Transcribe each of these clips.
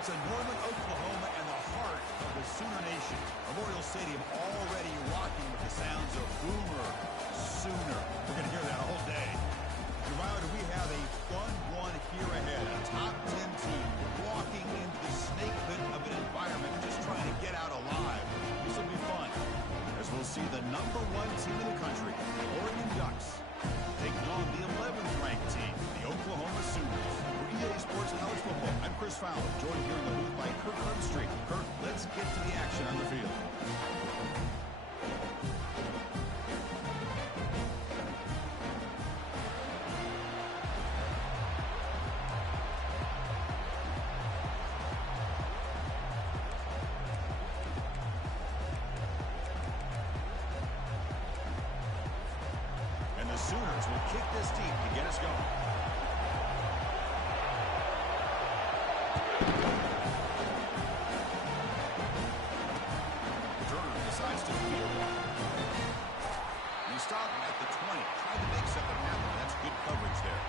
to Norman, Oklahoma, and the heart of the Sooner Nation. Memorial Stadium already rocking with the sounds of Boomer Sooner. We're going to hear that all day. Ryder, we have a fun one here ahead. A top 10 team walking into the snake pit of an environment just trying to get out alive. This will be fun as we'll see the #1 team in the country, the Oregon Ducks, taking on the 11th ranked team, the Oklahoma Sooners. For EA Sports College Football, I'm Chris Fowler, joined here in the booth by Kirk Herbstreit. Kirk, let's get to the action on the field. Sooners will kick this deep to get us going. Turner decides to field it. And he stopped at the 20. Tried to make something happen. That's good coverage there.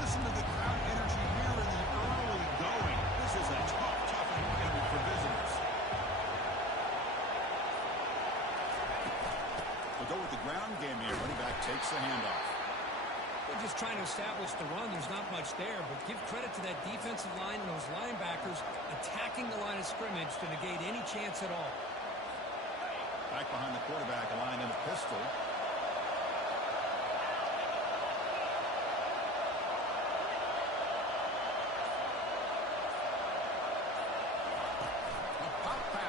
Listen to the crowd energy here in the early going. This is a tough environment for visitors. We'll go with the ground game here. Running back takes the handoff. They're just trying to establish the run. There's not much there, but give credit to that defensive line and those linebackers attacking the line of scrimmage to negate any chance at all. Back behind the quarterback, aligned in a pistol.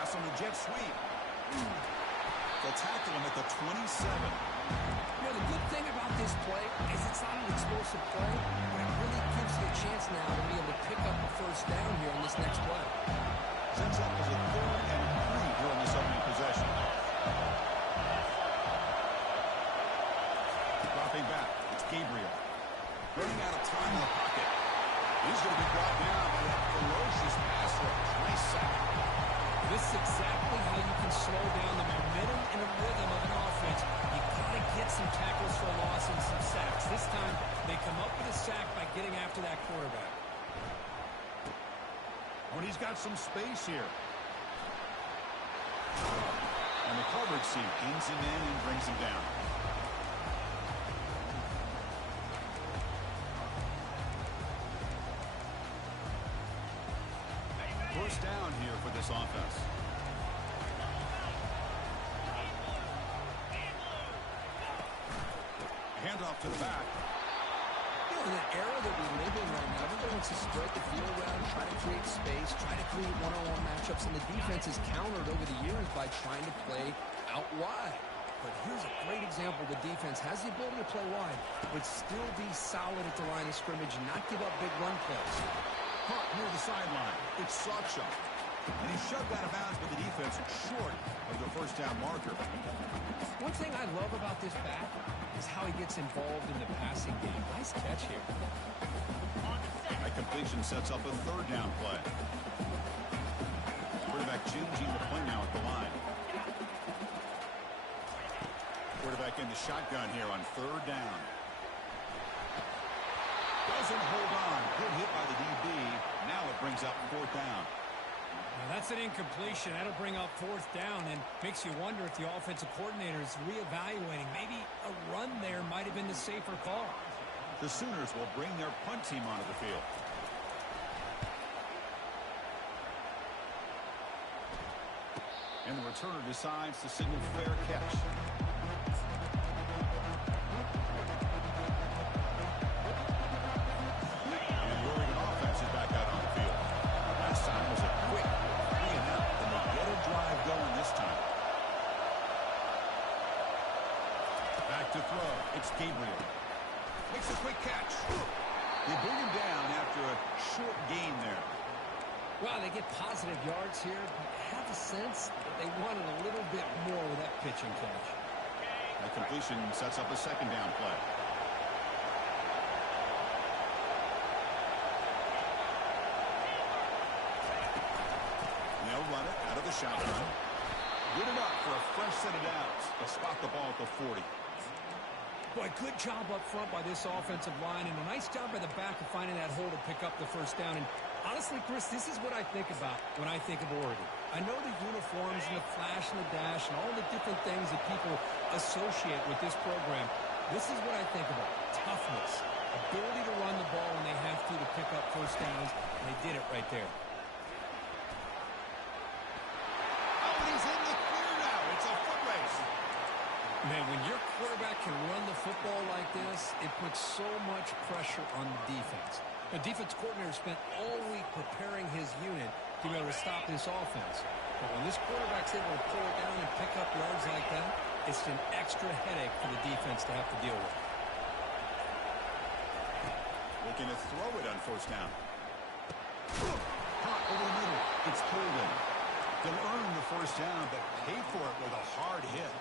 On the jet sweep. They'll tackle him at the 27. You know, the good thing about this play is it's not an explosive play, but it really gives you a chance now to be able to pick up a first down here on this next play. Sets up as a 3rd and 3 here in this opening possession. Dropping back. It's Gabriel. Running out of time in the pocket. He's going to be brought down by that ferocious pass rush. Nice sack. This is exactly how you can slow down the momentum and the rhythm of an offense. You got to get some tackles for loss and some sacks. This time, they come up with a sack by getting after that quarterback. Oh, and he's got some space here. And the coverage seam pins him in and brings him down. First down here for this offense. Handoff to the back. You know, in an era that we live in right now, everybody wants to spread the field around, try to create space, try to create one-on-one matchups, and the defense has countered over the years by trying to play out wide. But here's a great example. The defense has the ability to play wide, but still be solid at the line of scrimmage and not give up big run plays. Hunt near the sideline. It's Sawchuk. And he shoved out of bounds with the defense short of the first down marker. One thing I love about this back is how he gets involved in the passing game. Nice catch here. That completion sets up a 3rd down play. Quarterback changing the play now at the line. Quarterback in the shotgun here on 3rd down. Doesn't hold on. Good hit by the DB. Now it brings up 4th down. Now that's an incompletion. That'll bring up 4th down and makes you wonder if the offensive coordinator is reevaluating. Maybe a run there might have been the safer call. The Sooners will bring their punt team onto the field. And the returner decides to signal fair catch. To throw. It's Gabriel. Makes a quick catch. They bring him down after a short gain there. Well, they get positive yards here, but I have a sense that they wanted a little bit more with that pitching catch. That completion sets up a 2nd down play. And they'll run it out of the shotgun. Good enough for a fresh set of downs. They'll spot the ball at the 40. Boy, good job up front by this offensive line, and a nice job by the back of finding that hole to pick up the first down. And honestly, Chris, this is what I think about when I think of Oregon. I know the uniforms and the flash and the dash and all the different things that people associate with this program. This is what I think about. Toughness, ability to run the ball when they have to pick up first downs, and they did it right there. Oh, and he's in the clear now. It's a foot race. Man, when your quarterback can run the football like this, it puts so much pressure on the defense. The defense coordinator spent all week preparing his unit to be able to stop this offense. But when this quarterback's able to pull it down and pick up yards like that, it's an extra headache for the defense to have to deal with. Looking to throw it on first down. Caught over the middle. It's holding. They'll earn the first down, but pay for it with a hard hit.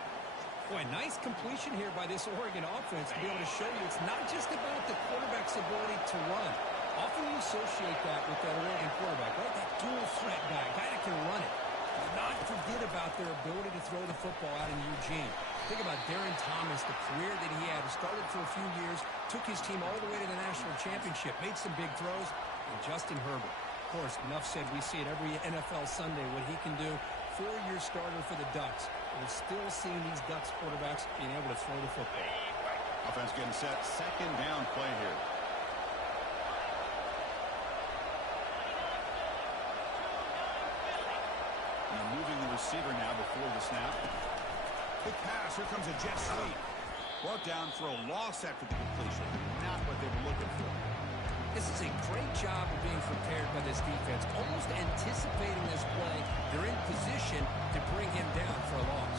Boy, nice completion here by this Oregon offense to be able to show you it's not just about the quarterback's ability to run. Often you associate that with that Oregon quarterback, right? That dual threat guy that can run it. Do not forget about their ability to throw the football out in Eugene. Think about Darren Thomas, the career that he had. He started for a few years, took his team all the way to the national championship, made some big throws, and Justin Herbert. Of course, enough said, we see it every NFL Sunday what he can do. 4-year starter for the Ducks. We're still seeing these Ducks quarterbacks being able to throw the football. Offense getting set. Second down play here. Now moving the receiver now before the snap. Quick pass. Here comes a jet sweep. Brought down for a loss after the completion. Not what they were looking for. This is a great job of being prepared by this defense, almost anticipating this play. They're in position to bring him down for a loss.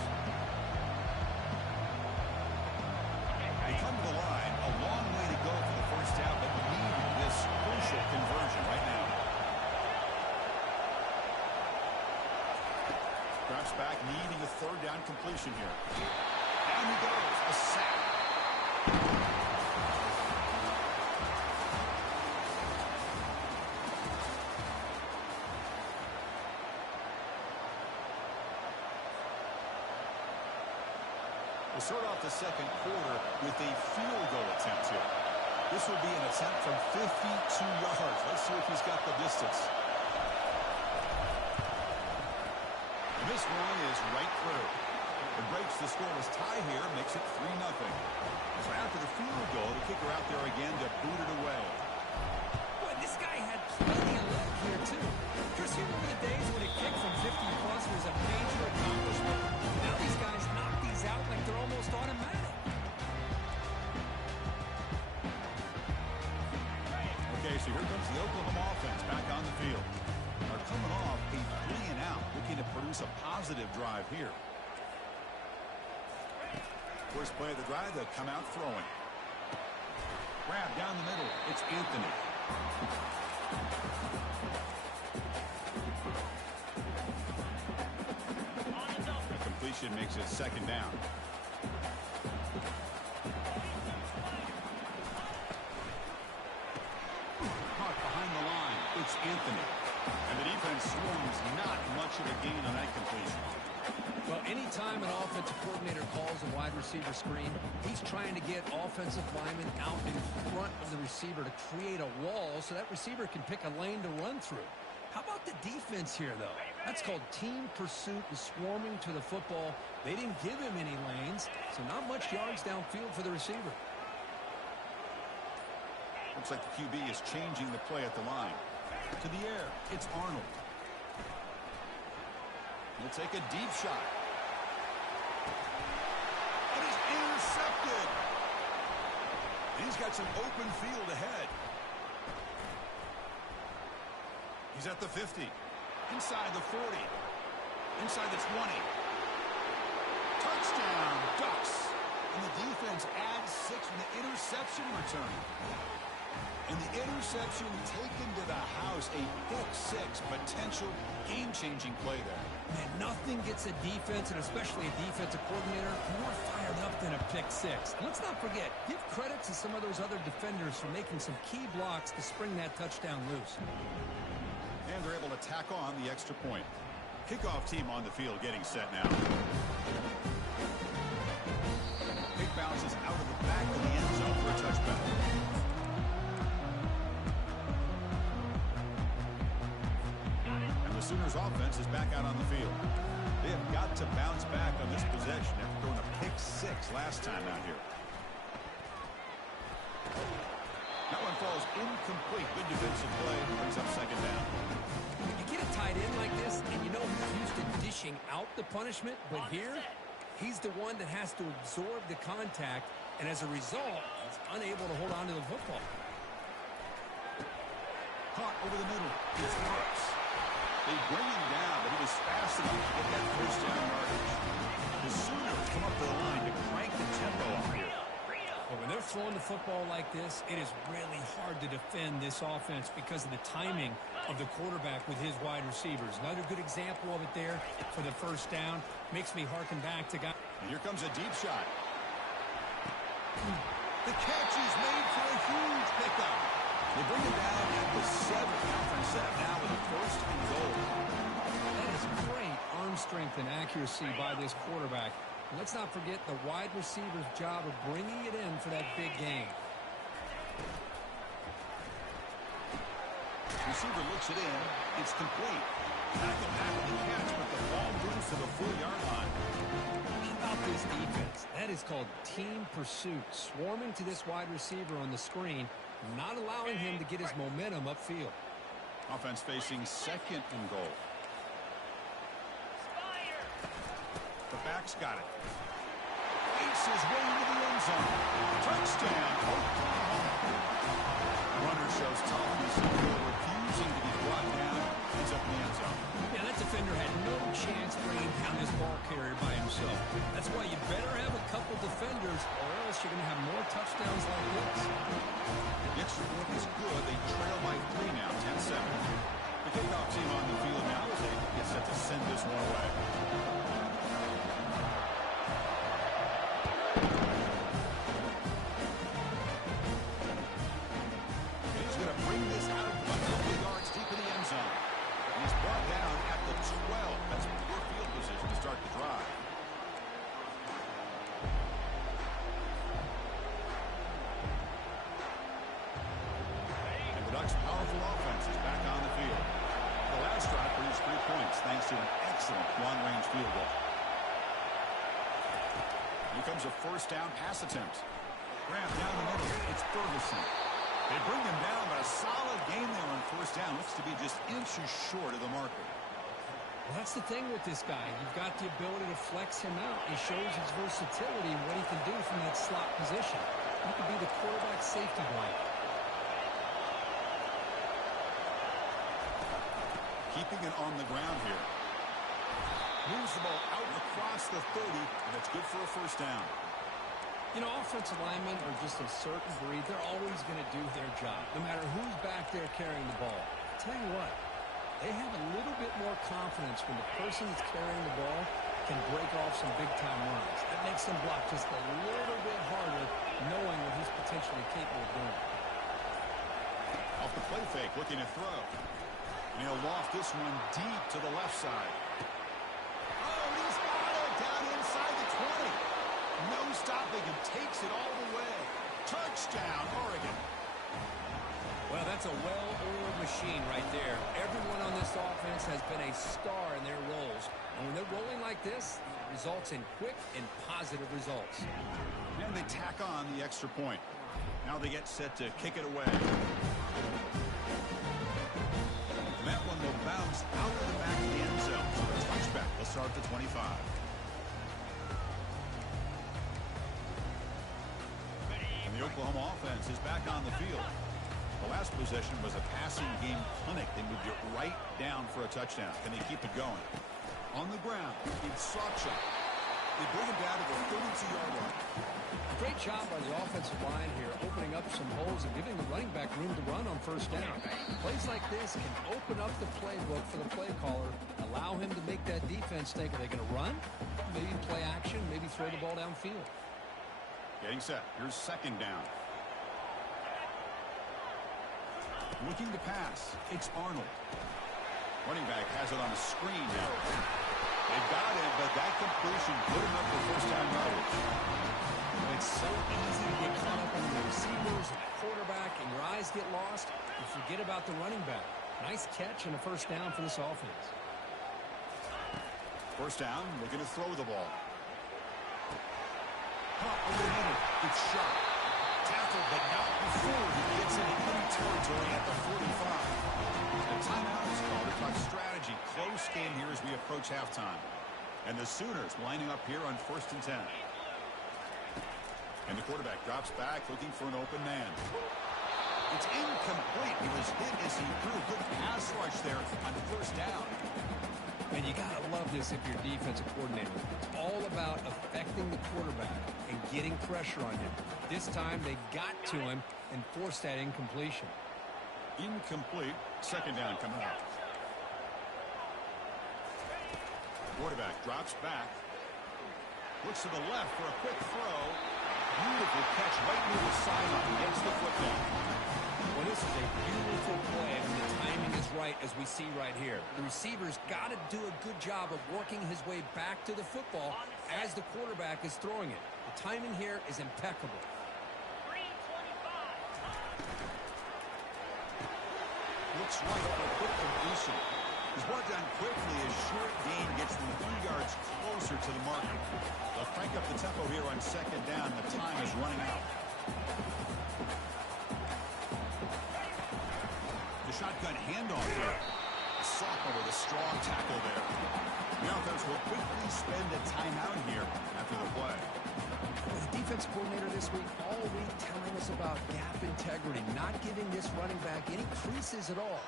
They come to the line. A long way to go for the first down, but need this crucial conversion right now. Drops back, needing a third down completion here. Down he goes. A sack. We'll start off the second quarter with a field goal attempt here. This will be an attempt from 52 yards. Let's see if he's got the distance. And this one is right through. It breaks the scoreless tie here, makes it 3-0. So after the field goal, the kicker out there again to boot it away. Boy, this guy had plenty of luck here, too. Chris, you remember the days when a kick from 50-plus was a major accomplishment? Now these guys knock these out like they're almost automatic. Okay, so here comes the Oklahoma offense back on the field. They're coming off a 3-and-out, looking to produce a positive drive here. First play of the drive, they'll come out throwing. Grab down the middle. It's Anthony. The completion makes it second down. Caught behind the line. It's Anthony. And the defense swarms not much of a gain on that completion. Well, anytime an offensive coordinator calls a wide receiver screen, he's trying to get offensive linemen out in front of the receiver to create a wall so that receiver can pick a lane to run through. How about the defense here, though? That's called team pursuit and swarming to the football. They didn't give him any lanes, so not much yards downfield for the receiver. Looks like the QB is changing the play at the line. To the air, it's Arnold. He'll take a deep shot. And he's intercepted. He's got some open field ahead. He's at the 50. Inside the 40. Inside the 20. Touchdown, Ducks. And the defense adds 6 with the interception return. And the interception taken to the house. A pick 6, potential game-changing play there. Man, nothing gets a defense, and especially a defensive coordinator, more fired up than a pick 6. And let's not forget, give credit to some of those other defenders for making some key blocks to spring that touchdown loose. And they're able to tack on the extra point. Kickoff team on the field getting set now. Kick bounces out of the back of the end zone for a touchback. And the Sooners offense is back out on the field. They have got to bounce back on this possession after throwing a pick 6 last time out here. That one falls incomplete. Good defensive play. Brings up second down. You get a tight end like this, and you know he's used to dishing out the punishment, but here, he's the one that has to absorb the contact, and as a result, he's unable to hold on to the football. Caught over the middle. He throws. They bring him down, but he was fast enough to get that first down yardage. The Sooners come up to the line to crank the tempo up here. But when they're throwing the football like this, it is really hard to defend this offense because of the timing of the quarterback with his wide receivers. Another good example of it there for the first down. Makes me harken back to guys. And here comes a deep shot. The catch is made for a huge pickup. They bring it down at the 7. Offense set up now with a first and goal. That is great arm strength and accuracy by this quarterback. And let's not forget the wide receiver's job of bringing it in for that big game. Receiver looks it in. It's complete. Tackle after the catch, but the ball moves to the 4-yard line. How about this defense? That is called team pursuit. Swarming to this wide receiver on the screen, not allowing him to get his momentum upfield. Offense facing second and goal. The back's got it. Ace his way into the end zone. Touchdown, Oklahoma. Runner shows toughness and refusing to be brought down. Ends up in the end zone. Yeah, that defender had no chance bringing down this ball carrier by himself. That's why you better have a couple defenders, or else you're going to have more touchdowns like this. The extra point is good. They trail by 3 now, 10-7. The kickoff team on the field now as they get set to send this one away. Powerful offense is back on the field. The last drive produced 3 points thanks to an excellent long-range field goal. Here comes a first down pass attempt. Graham down the middle. It's Ferguson. They bring him down, but a solid game there on first down. Looks to be just inches short of the marker. Well, that's the thing with this guy. You've got the ability to flex him out. He shows his versatility and what he can do from that slot position. He could be the quarterback safety blanket. Keeping it on the ground here. Moves the ball out across the 30, and it's good for a first down. You know, offensive linemen are just a certain breed. They're always going to do their job, no matter who's back there carrying the ball. I'll tell you what, they have a little bit more confidence when the person that's carrying the ball can break off some big-time runs. That makes them block just a little bit harder, knowing what he's potentially capable of doing. Off the play fake, looking to throw. And he'll loft this one deep to the left side. Oh, he's got it down inside the 20. No stopping him. Takes it all the way. Touchdown, Oregon. Well, that's a well-oiled machine right there. Everyone on this offense has been a star in their roles. And when they're rolling like this, it results in quick and positive results. And they tack on the extra point. Now they get set to kick it away. That one will bounce out of the back of the end zone for a touchback. They'll start at the 25. And the Oklahoma offense is back on the field. The last possession was a passing game clinic. They moved it right down for a touchdown. Can they keep it going? On the ground, it's Sawchuk. They bring him down to the 32-yard line. Great job by the offensive line here, opening up some holes and giving the running back room to run on first down. Plays like this can open up the playbook for the play caller, allow him to make that defense think, are they going to run? Maybe play action, maybe throw the ball downfield. Getting set. Here's second down. Looking to pass. It's Arnold. Running back has it on a screen now. They've got it, but that completion good enough for first down yardage. It's so easy to get caught up on the receivers and the quarterback, and your eyes get lost. You forget about the running back. Nice catch and a first down for this offense. First down, looking to throw the ball. Underneath, it's sharp. Tackled, but not before he gets into enemy territory at the 45. The timeout is called. It's on strategy. Close game here as we approach halftime. And the Sooners lining up here on 1st and 10. And the quarterback drops back looking for an open man. It's incomplete. He was hit as he threw a good pass rush there on first down. And you got to love this if you're defensive coordinator. It's all about affecting the quarterback and getting pressure on him. This time they got to him and forced that incompletion. Incomplete. Second down coming up. Quarterback drops back. Looks to the left for a quick throw. Beautiful catch right near the sideline. Gets the foot down. Well, this is a beautiful play when the timing is right, as we see right here. The receiver's got to do a good job of working his way back to the football as the quarterback is throwing it. The timing here is impeccable. Looks right for a quick completion. He's brought down quickly as short gain gets them 3 yards closer to the marker. They'll crank up the tempo here on second down. The time is running out. The shotgun handoff here. Soccer with a strong tackle there. The offense will quickly spend a timeout here after the play. The defense coordinator this week all week telling us about gap integrity, not giving this running back any creases at all.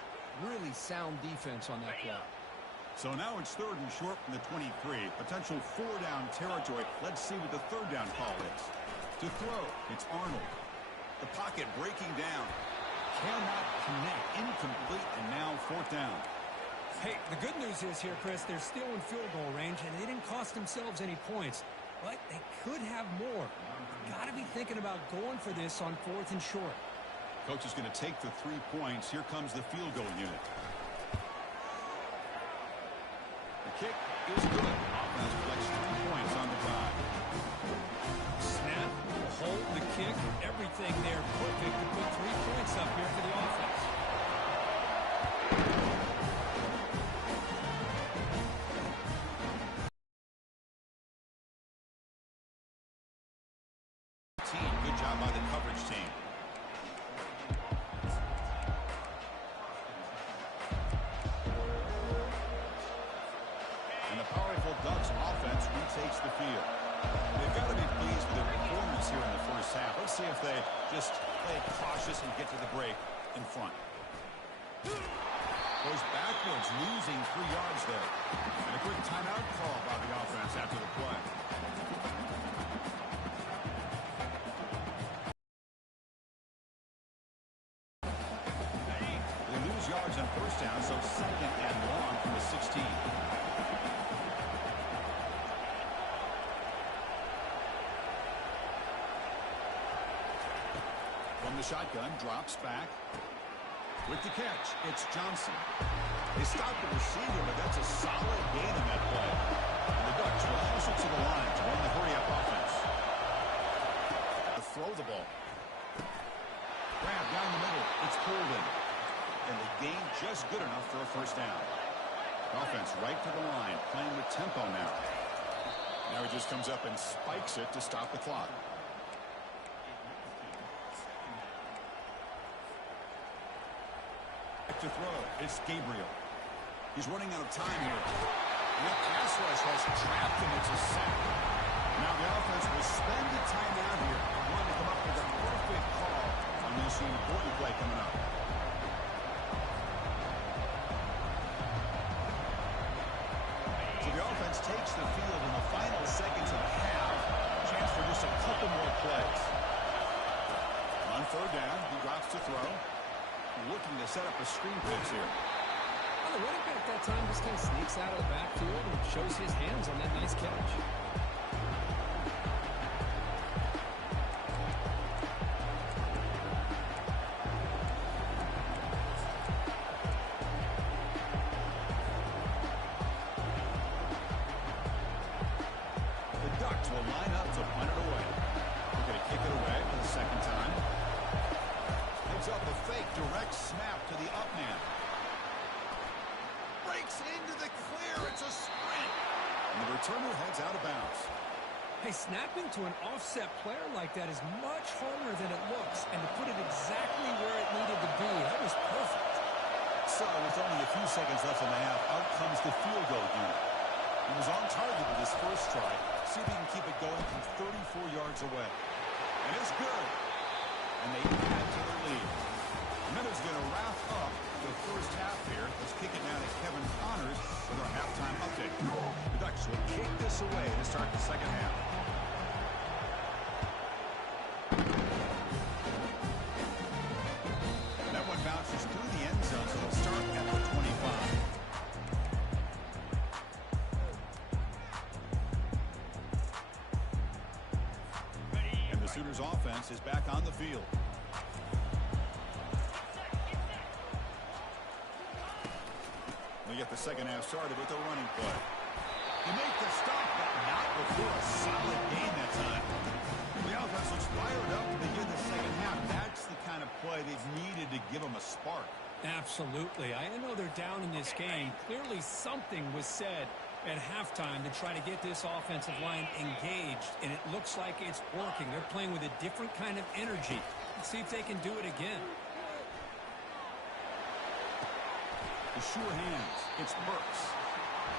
Really sound defense on that play. So now it's 3rd and short from the 23. Potential 4-down territory. Let's see what the 3rd down call is. To throw, it's Arnold. The pocket breaking down. Cannot connect. Incomplete, and now 4th down. Hey, the good news is here, Chris, they're still in field goal range, and they didn't cost themselves any points. But they could have more. Got to be thinking about going for this on 4th and short. Coach is going to take the 3 points. Here comes the field goal unit. The kick is good. Offense collects 3 points on the drive. Snap, the hold, the kick, everything there perfect to put 3 points up here for the offense. Good job by the coverage team. And the powerful Ducks offense retakes the field. They've got to be pleased with their performance here in the first half. Let's see if they just play cautious and get to the break in front. Goes backwards, losing 3 yards there. And a quick timeout call by the offense after the play. Yards on first down, so 2nd and long from the 16. From the shotgun, drops back. With the catch, it's Johnson. They stopped the receiver, but that's a solid gain on that play. And the Ducks will hustle to the line to run the hurry-up offense. To throw the ball. Grab down the middle. It's pulled in. And the gain just good enough for a first down. Offense right to the line, playing with tempo now. Now he just comes up and spikes it to stop the clock. Back to throw. It's Gabriel. He's running out of time here. And that pass rush has trapped him. It's a sack. Now the offense will spend the timeout here. Wanting to come up with a perfect call on this important play coming up. The offense takes the field in the final seconds of the half. Chance for just a couple more plays. On 3rd down, he drops to throw. Looking to set up a screen pass here. Well, the running back that time just kind of sneaks out of the backfield and shows his hands on that nice catch. fake direct snap to the up man. Breaks into the clear. It's a sprint. And the returner heads out of bounds. Hey, snapping to an offset player like that is much harder than it looks. And to put it exactly where it needed to be, that was perfect. So with only a few seconds left in the half, out comes the field goal unit. He was on target with his first try. See if he can keep it going from 34 yards away. And it's good. And they add to their lead. Minutes going to wrap up the first half here. Let's kick it now to Kevin Connors with our halftime update. The Ducks will kick this away to start the second half. That one bounces through the end zone, so they'll start at the 25. And the Sooners offense is back on the field. We get the second half started with a running play. They make the stop, but not before a solid gain that time. The offense looks fired up to begin the second half. That's the kind of play they've needed to give them a spark. Absolutely. I know they're down in this game. Clearly something was said at halftime to try to get this offensive line engaged, and it looks like it's working. They're playing with a different kind of energy. Let's see if they can do it again. The sure hands. It's Burks.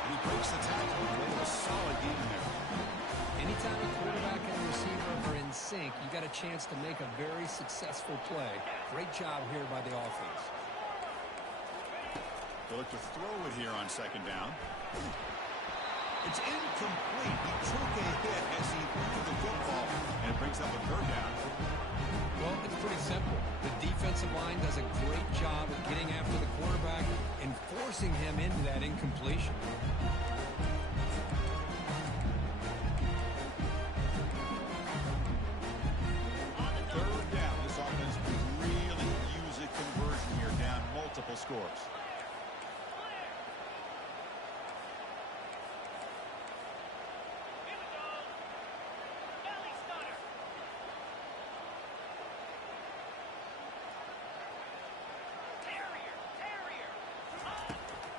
And he breaks the tackle and made a solid game there. Anytime a quarterback and a receiver are in sync, you got a chance to make a very successful play. Great job here by the offense. They look to throw it here on second down. It's incomplete. He took a hit as he threw the football, and it brings up a third down. Well, it's pretty simple. The defensive line does a great job of getting after the quarterback and forcing him into that incompletion. Third down. This offense could really use a conversion here, down multiple scores.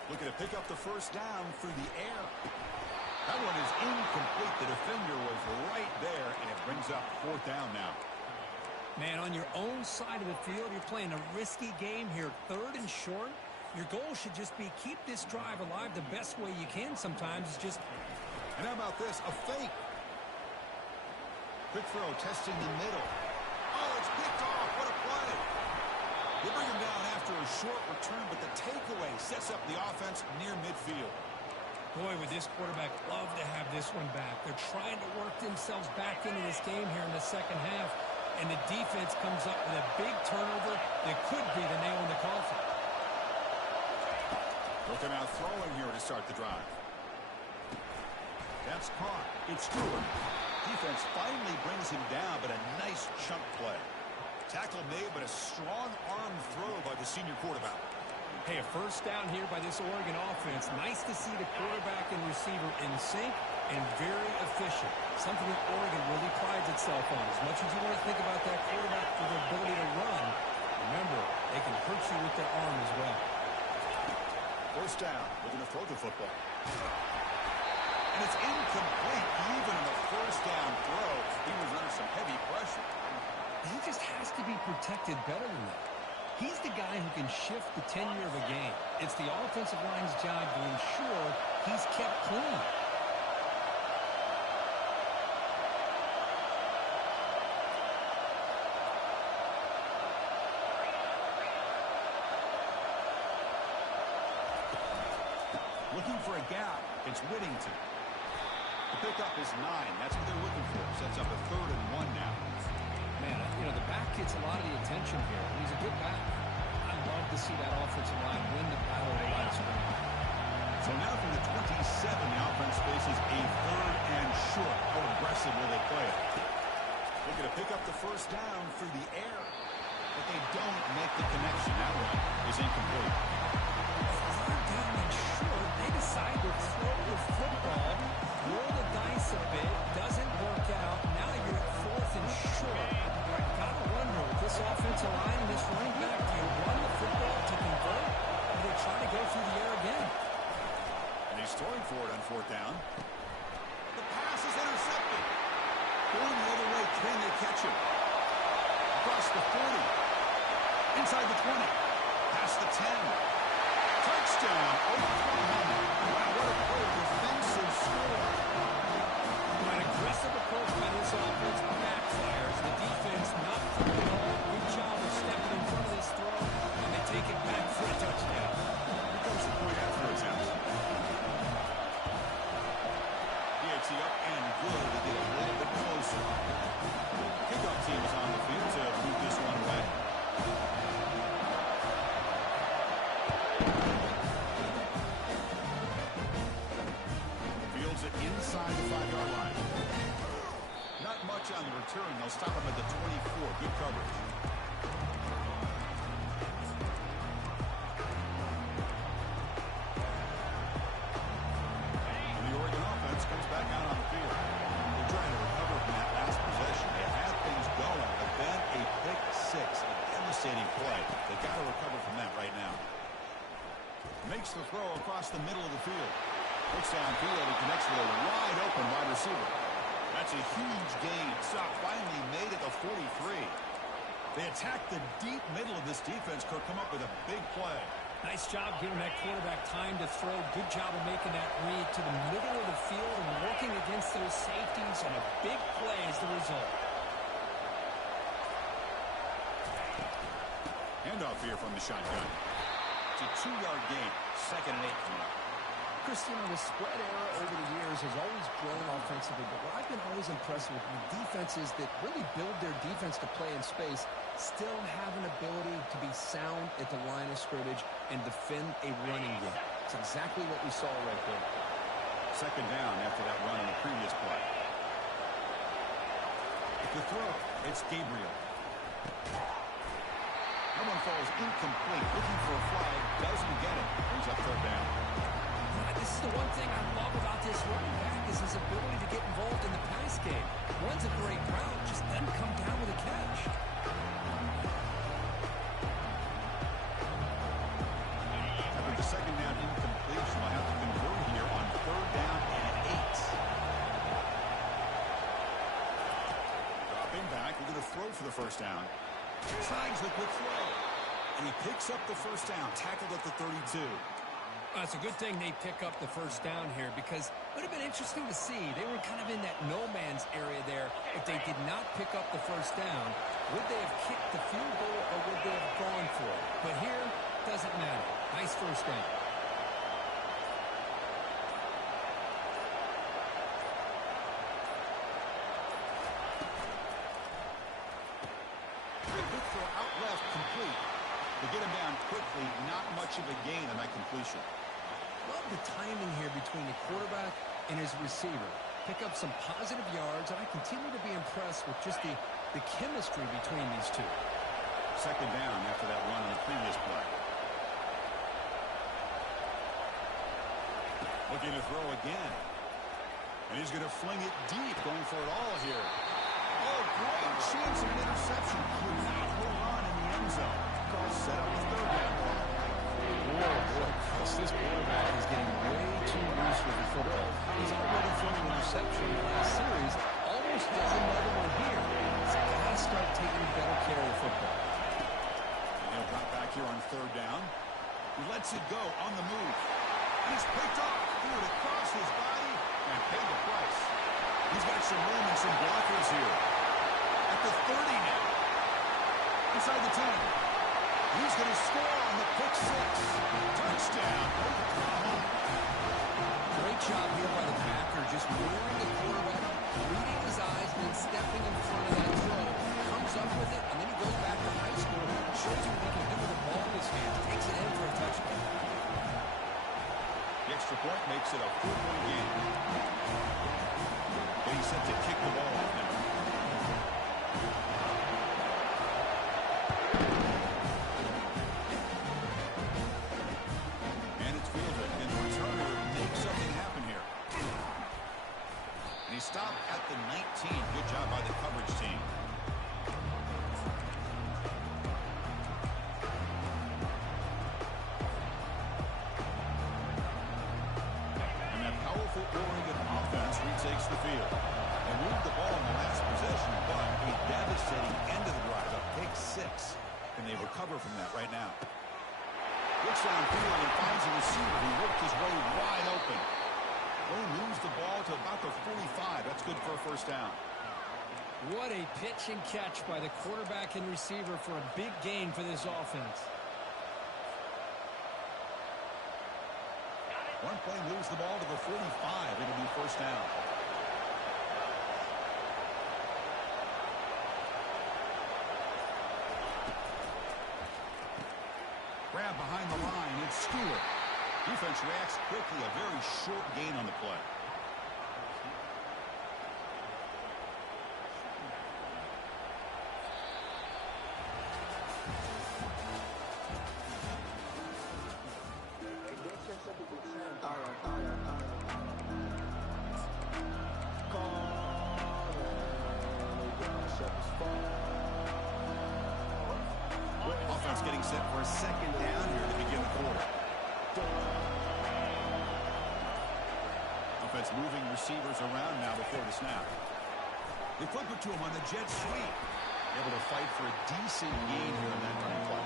Looking to pick up the first down through the air. That one is incomplete. The defender was right there, and it brings up fourth down now. Man, on your own side of the field, you're playing a risky game here. Third and short. Your goal should just be keep this drive alive the best way you can sometimes. Is just... And how about this? A fake. Quick throw, testing the middle. Oh, it's picked off. What a play. They bring him down after a short return, but the takeaway sets up the offense near midfield. Boy, would this quarterback love to have this one back. They're trying to work themselves back into this game here in the second half, and the defense comes up with a big turnover that could be the nail in the coffin. Looking out throwing here to start the drive. That's caught. It's Stewart. Defense finally brings him down, but a nice chunk play. Tackle made, but a strong arm throw by the senior quarterback. Hey, a first down here by this Oregon offense. Nice to see the quarterback and receiver in sync and very efficient. Something that Oregon really prides itself on. As much as you want to think about that quarterback for their ability to run, remember, they can hurt you with their arm as well. First down, looking to throw the football. And it's incomplete. Even in the first down throw, he was under some heavy pressure. He just has to be protected better than that. He's the guy who can shift the tenure of a game. It's the offensive line's job to ensure he's kept clean. Looking for a gap. It's Whittington. The pickup is 9. That's what they're looking for. Sets up a 3rd and 1 now. Man, you know, the back gets a lot of the attention here. He's a good back. I love to see that offensive line win the battle of the last one. So now from the 27, the offense faces a 3rd and short. How aggressive will they play it? Looking to pick up the first down through the air. But they don't make the connection. That one is incomplete. Third down and short. They decide to throw the football, roll the dice a bit, doesn't work out. Now you're at 4th and short. I gotta wonder, with this offensive line and this running back, do you throw through the air again. And he's throwing for it on fourth down. The pass is intercepted. Going the other way, can they catch him? Across the 40. Inside the 20. Past the 10. Touchdown, Oklahoma. Wow, what a play. Defensive score. An aggressive approach by this offense backfires. The defense not through at all. Good job of stepping in front of this throw, and they take it back for a touchdown. Here comes the point after attempt. DHC up and good to get a little bit closer. Kickoff team is on the field to move this one away. Fields it inside the 5-yard line. Not much on the return. They'll stop him at the 24. Good coverage. And the Oregon offense comes back out on the field. They're trying to recover from that last possession. They had things going, but then a pick six, a devastating play. They got to recover from that right now. Makes the throw across the middle of the field. Looks downfield and connects with a wide open wide receiver. That's a huge gain. Stop finally made at the 43. They attack the deep middle of this defense. Kirk come up with a big play. Nice job giving that quarterback time to throw. Good job of making that read to the middle of the field and working against those safeties, and a big play is the result. Handoff here from the shotgun. It's a 2-yard gain. 2nd and 8 coming up. Christian, the spread era over the years has always grown offensively, but what I've been always impressed with defenses that really build their defense to play in space still have an ability to be sound at the line of scrimmage and defend a running game. It's exactly what we saw right there. 2nd down after that run in the previous play. The throw, it's Gabriel. That one falls incomplete. Looking for a flag, doesn't get it. Brings up 3rd down. This is the one thing I love about this running back is his ability to get involved in the pass game. Runs a great route, just doesn't come down with a catch. After the 2nd down incompletion, we'll have to convert here on 3rd down and 8. Dropping back, we're going to throw for the 1st down. Tries the quick throw. And he picks up the 1st down, tackled at the 32. It's a good thing they pick up the 1st down here, because it would have been interesting to see. They were kind of in that no-man's area there. If they did not pick up the 1st down, would they have kicked the field goal or would they have gone for it? But here, doesn't matter. Nice 1st down. Good throw out left, complete. They get him down quickly, not much of a gain on that completion. Love the timing here between the quarterback and his receiver. Pick up some positive yards, and I continue to be impressed with just the chemistry between these two. 2nd down after that run on the previous play. Looking to throw again. And he's going to fling it deep, going for it all here. Oh, great chance of an interception. Could not hold on in the end zone. Call set up the 3rd down. Boy, this quarterback is getting way too loose with the football. He's already thrown an interception in the last series. Almost does another one here. He's got to start taking better care of the football. And he'll drop back here on 3rd down. He lets it go on the move. And he's picked off. Threw it across his body and paid the price. He's got some room and some blockers here. At the 30 now. Inside the 10. He's going to score on the pick 6. Touchdown, Oklahoma. Great job here by the Packer, just luring the quarterback, reading his eyes, and then stepping in front of that throw. Comes up with it, and then he goes back to high school. Shows you what he can do with the ball in his hands. Takes it in for a touchdown. The extra point makes it a 4-point game. But he's set to kick the ball off now. And it's fielded, and the returner makes something happen here. And he stopped at the 19. Good job by the coverage team. takes the field. They moved the ball in the last possession, but a devastating end of the drive, a pick 6. Can they recover from that right now? Looks downfield and finds a receiver who worked his way wide open. They moves the ball to about the 45. That's good for a first down. What a pitch and catch by the quarterback and receiver for a big gain for this offense. One play moves the ball to the 45. It'll be first down. Grab behind the line. It's Stewart. Defense reacts quickly. A very short gain on the play. Offense getting set for a second down here to begin the quarter. Offense moving receivers around now before the snap. They flip it to him on the jet sweep. Able to fight for a decent gain here in that running play.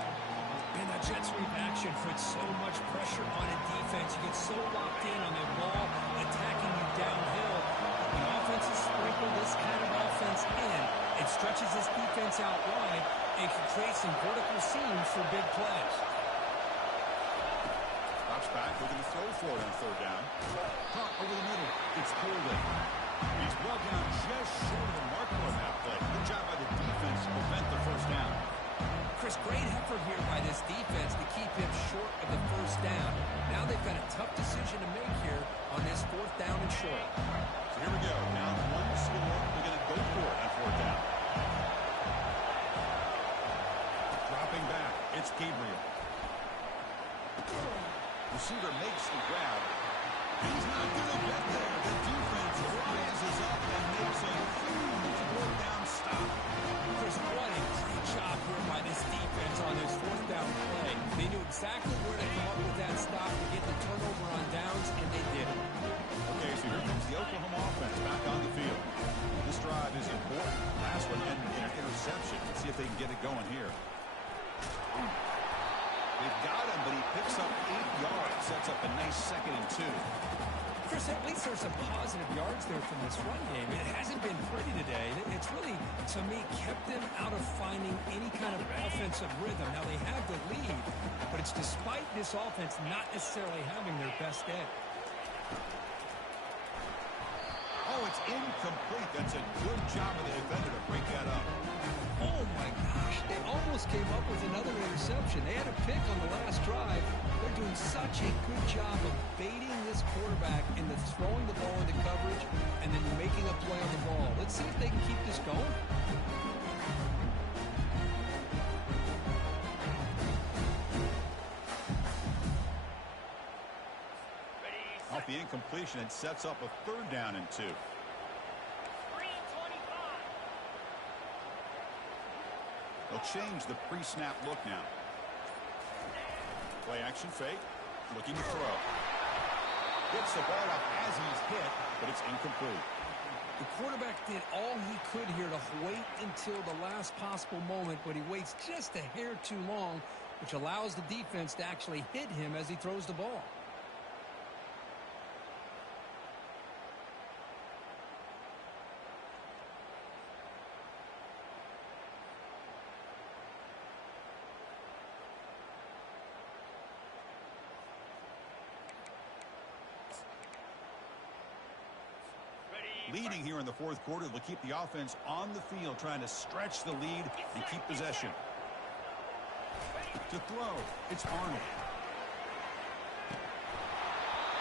And that jet sweep action puts so much pressure on a defense. You get so locked in on the ball attacking you downhill. When offenses sprinkle this kind of offense in, it stretches this defense out wide and can create some vertical seams for big plays. Drops back, looking to throw for it on third down. Caught over the middle. It's pulled in. He's brought down just short of the marker on that play. Good job by the defense to prevent the first down. Chris, great effort here by this defense to keep him short of the first down. Now they've got a tough decision to make here on this fourth down and short. So here we go. Down one score. They're going to go for it on fourth down. Dropping back. It's Gabriel. Receiver makes the grab. He's not going to get there. The defense rises up and makes a huge fourth down stop. Chris, what a great job here by this defense on this fourth down play. They knew exactly where to come up with that stop to get the turnover on downs, and they did it. Okay, so here comes the Oklahoma offense back on the field. This drive is important. Last one ended in an interception. Let's see if they can get it going here. They've got him, but he picks up 8 yards. Sets up a nice 2nd and 2. Chris, at least there's some positive yards there from this run game. It hasn't been pretty today. It's really, to me, kept them out of finding any kind of offensive rhythm. Now, they have the lead, but it's despite this offense not necessarily having their best day. Oh, it's incomplete. That's a good job of the defender to break that up. Oh, my gosh. They almost came up with another interception. They had a pick on the last drive. They're doing such a good job of baiting this quarterback into throwing the ball into coverage and then making a play on the ball. Let's see if they can keep this going. Off the incompletion, it sets up a 3rd down and 2. They'll change the pre-snap look now. Play action fake. Looking to throw. Gets the ball up as he's hit, but it's incomplete. The quarterback did all he could here to wait until the last possible moment, but he waits just a hair too long, which allows the defense to actually hit him as he throws the ball. Leading here in the 4th quarter, they'll keep the offense on the field, trying to stretch the lead and keep possession. To throw, it's Arnold.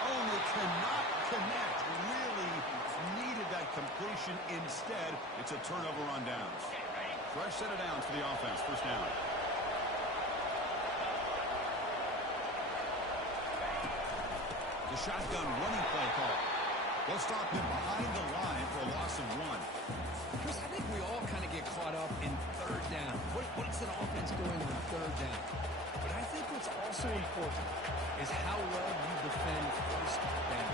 Oh, they cannot connect. Really needed that completion. Instead, it's a turnover on downs. Fresh set of downs for the offense. First down. The shotgun running play call. They'll stop him behind the line for a loss of 1. Chris, I think we all kind of get caught up in 3rd down. What's an offense going on 3rd down? But I think what's also important is how well you defend 1st down.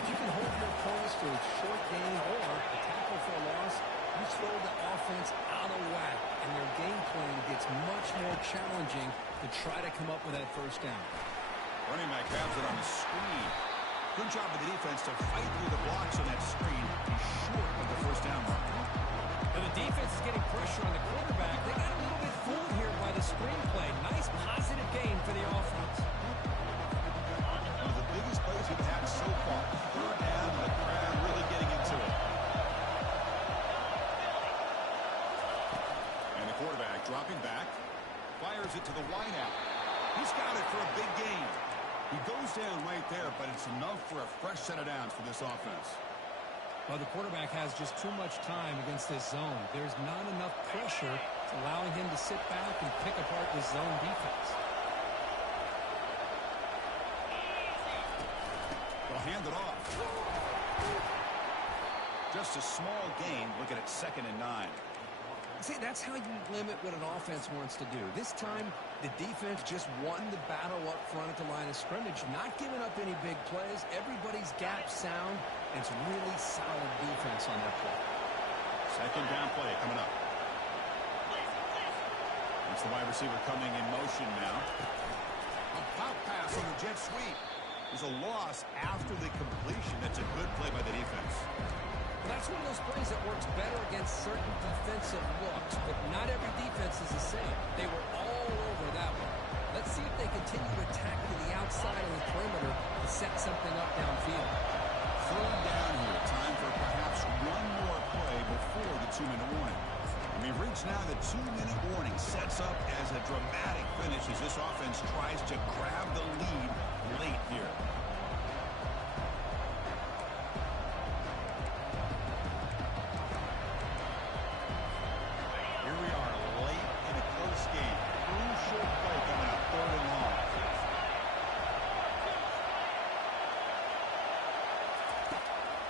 If you can hold your calls for a short gain or a tackle for a loss, you throw the offense out of whack, and their game plan gets much more challenging to try to come up with that first down. Running back grabs it on the screen. Good job of the defense to fight through the blocks on that screen. He's short of the first down mark. And the defense is getting pressure on the quarterback. They got a little bit fooled here by the screenplay. Nice positive gain for the offense. One of the biggest plays we've had so far. Third down, and the crowd really getting into it. And the quarterback dropping back. Fires it to the wideout. He's got it for a big gain. He goes down right there, but it's enough for a fresh set of downs for this offense. Well, the quarterback has just too much time against this zone. There's not enough pressure allowing him to sit back and pick apart this zone defense. They'll hand it off. Just a small gain. Looking at 2nd and 9. See, that's how you limit what an offense wants to do. This time, the defense just won the battle up front at the line of scrimmage, not giving up any big plays. Everybody's gap sound. It's really solid defense on that play. 2nd down play coming up. It's the wide receiver coming in motion now. A pop pass on the jet sweep. There's a loss after the completion. That's a good play by the defense. Well, that's one of those plays that works better against certain defensive looks, but not every defense is the same. They were all over that one. Let's see if they continue to attack to the outside of the perimeter to set something up downfield. 3rd down here. Time for perhaps one more play before the 2-minute warning. And we've reached now the 2-minute warning. Sets up as a dramatic finish as this offense tries to grab the lead late here. Here we are late in a close game. Crucial play coming up, 3rd and long.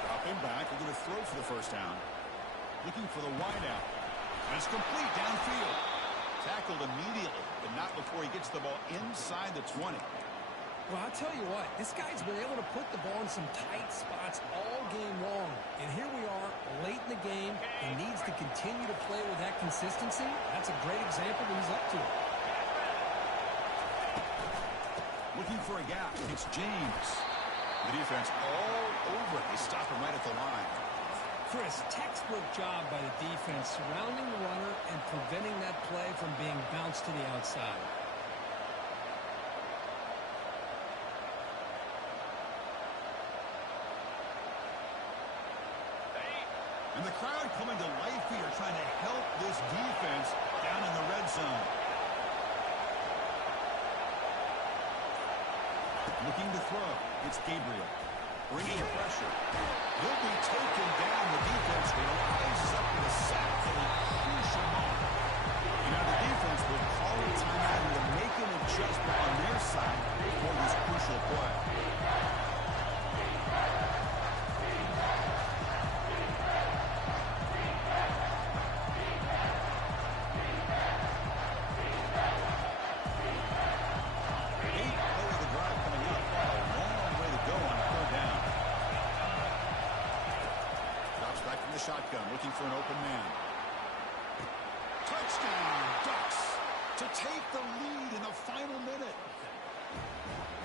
Dropping back. We're going to throw for the first down. Looking for the wideout. And it's complete downfield. Tackled immediately, but not before he gets the ball inside the 20. Well, I'll tell you what, this guy's been able to put the ball in some tight spots all game long. And here we are, late in the game. He needs to continue to play with that consistency. That's a great example that he's up to it. Looking for a gap. It's James. The defense all over it. They stop him right at the line. Chris, textbook job by the defense surrounding the runner and preventing that play from being bounced to the outside. And the crowd coming to life here, trying to help this defense down in the red zone. Looking to throw. It's Gabriel. Bringing pressure. He'll be taken down. The defense rises up with a sack at a crucial moment. You know, the defense will call a timeout to make an adjustment on their side for this crucial play. Shotgun, looking for an open man. Touchdown, Ducks, to take the lead in the final minute.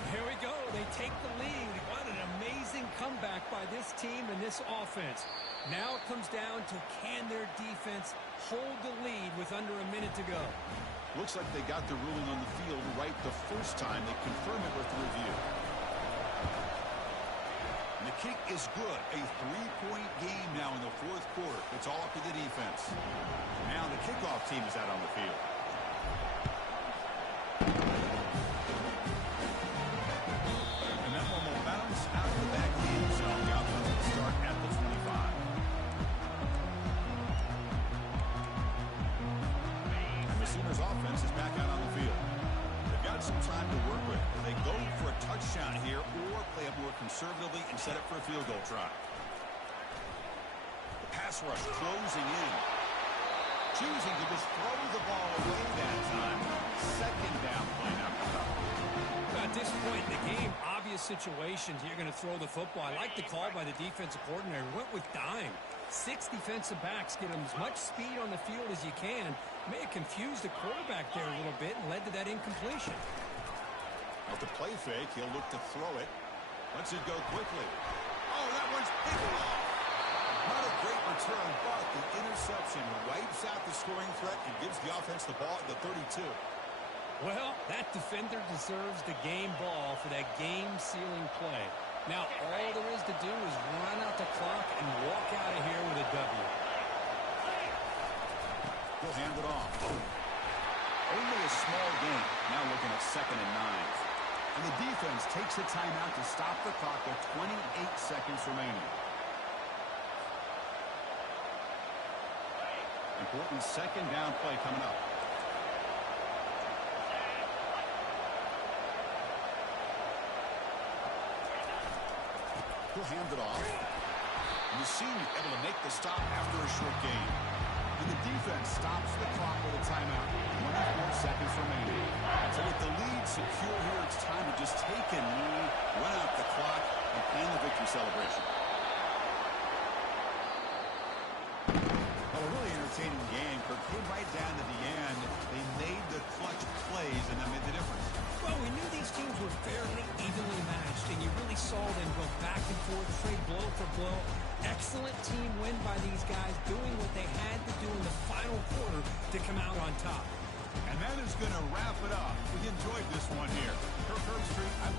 Here we go. They take the lead. What an amazing comeback by this team and this offense. Now it comes down to can their defense hold the lead with under a minute to go. Looks like they got the ruling on the field right the first time. They confirm it with the review. And the kick is good. A 3-point game now in the 4th quarter. It's all up to the defense. Now the kickoff team is out on the field. And that one will bounce out of the back of the end zone. The offense will start at the 25. And the Sooners offense is back out on the field. They've got some time to work with. They go for a touchdown here or play it more conservatively and set it for a field goal try. The pass rush closing in. Choosing to just throw the ball away that time. 2nd down play now coming up. At this point in the game, obviously situations you're going to throw the football. I like the call by the defensive coordinator. Went with dime. 6 defensive backs get him as much speed on the field as you can. May have confused the quarterback there a little bit and led to that incompletion. With the play fake, he'll look to throw it. Lets it go quickly. Oh, that one's picked off. Not a great return, but the interception wipes out the scoring threat and gives the offense the ball at the 32. Well, that defender deserves the game ball for that game-sealing play. Now, all there is to do is run out the clock and walk out of here with a W. He'll hand it off. Only a small gain. Now looking at 2nd and 9. And the defense takes a timeout to stop the clock with 28 seconds remaining. Important 2nd down play coming up. He'll hand it off. And the senior able to make the stop after a short gain. And the defense stops the clock with a timeout. 24 seconds remaining. So with the lead secure here, it's time to just take a knee, run out the clock, and plan the victory celebration. Well, a really entertaining game. Kirk came right down to the end. They made the clutch plays, and that made the difference. Well, we knew these teams were fairly evenly matched, and you really saw them go back and forth, trade blow for blow. Excellent team win by these guys, doing what they had to do in the final quarter to come out on top. And that is going to wrap it up. We enjoyed this one here. Kirk Herbstreit, I'm